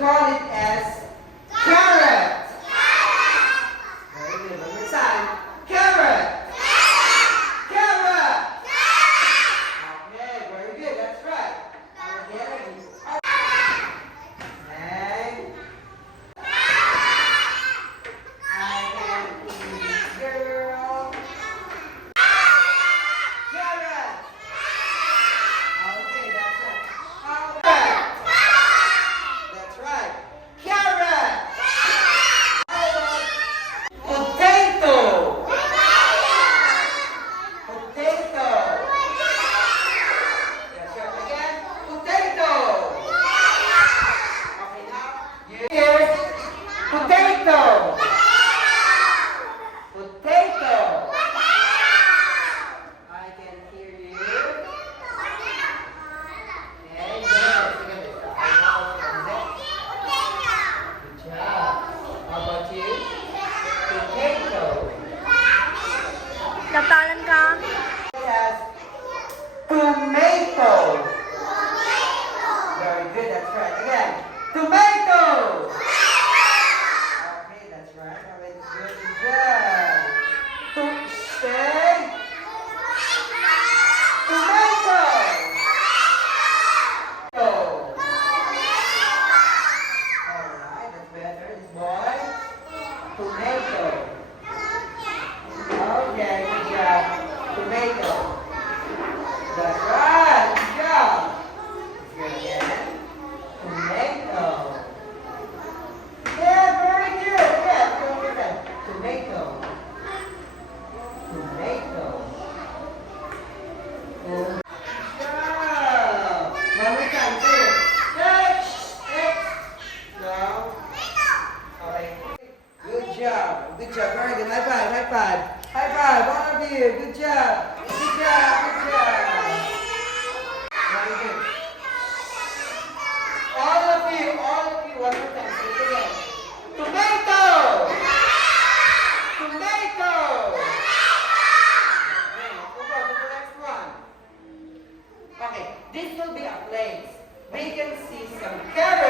call it as carrot. Very good. One more time. Carrot. Carrot. Okay, very good. That's right. Again. And I am a girl. Carrot. Okay, that's right. Carrot. That's right. Carrot. How about potato? Potato. That's right. Again, potato. Okay, now here's potato. Potato. I can hear you. And yes, look at this. Good job. How about you? Potato. Nagtalan ka? It has tomato. Very good, that's right. Again, tomato. Okay, that's right. All right, good job. Say tomato. Oh. All right, that's better. This boy, tomato. Okay, good job. Tomato. That's right. Good job. Good again. Tomato. Yeah, very good. Yeah, very good. Tomato. Tomato. Good job. One more time. Say it. X. X. No. Okay. Good job. Good job. Very good. High five. High five. High five. All of you. Good job. Good job. Good job. Very good. All of you. One more time. Say it again. Tomato. Tomato. Okay, let's move on to the next one. Okay, this will be a place. We can see some carrots.